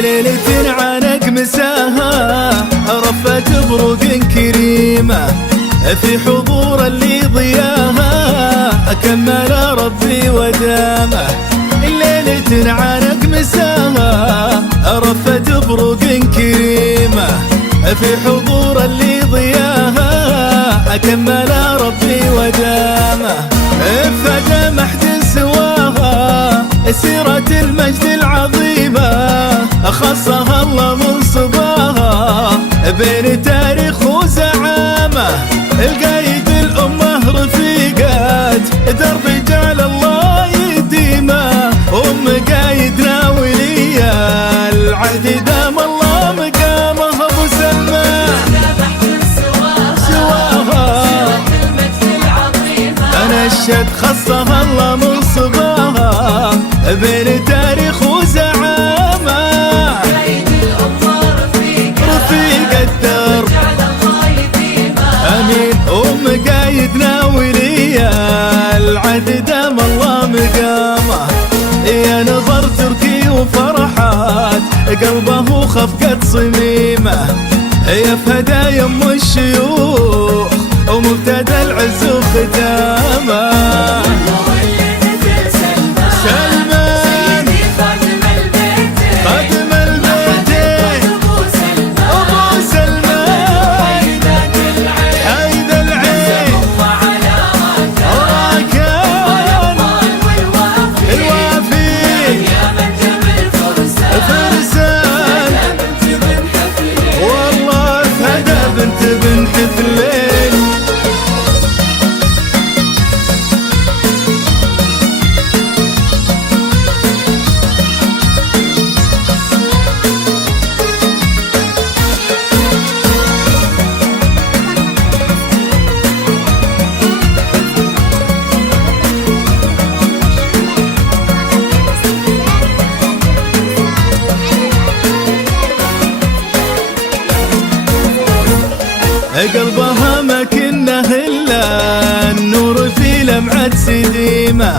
ليلة عنق مساها رفت بروق كريمة في حضور اللي ضياها كمل ربي ودامه. ليلة عنق مساها رفت بروق كريمة في حضور اللي ضياها كمل ربي ودامه. فدا محد سواها سيرة المجد العظيمة خصها الله من صباها بين تاريخ وزعامة. القايد الأمة رفيقات درب جعل الله يديمه قايدنا وليا العهد دام الله مقامه. ابو سلمى سواها انا الشد خصها الله من صباها بين تاريخ وزعامه. رفيق الدرب امين قايدنا وليا العهد دام الله مقامه. يا نظر تركي وفرحات قلبه خفقة صميمة يا فدا يم الشيوخ ومبتدى العز وختامه. سلمان خادم البيتين أبو سلمان حيد العين راكان الوافي فرسان والله فدا بنت حفلين. قلبها ما كنه إلا النور في لمعة سديمة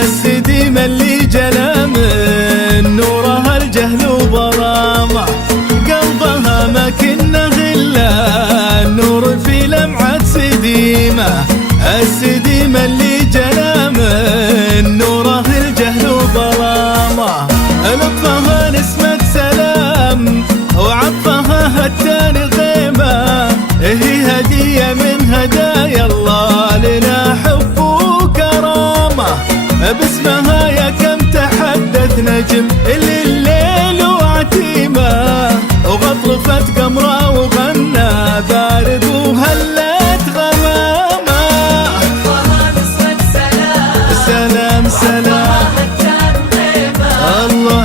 السديمة اللي جلا من نورها الجهل وظلامة. قلبها ما كنه إلا النور في لمعة سديمة السديمة اللي جلا من نورها الجهل وظلامة. لطفها نسمة سلام وعطفها هتان غيمة هي هدية من هدايا الله لنا حب وكرامة. باسمها يا كم تحدث نجم الليل وعتيمة وغطرفت قمرة وغنى بارد وهلت غمامة. سلام سلام الله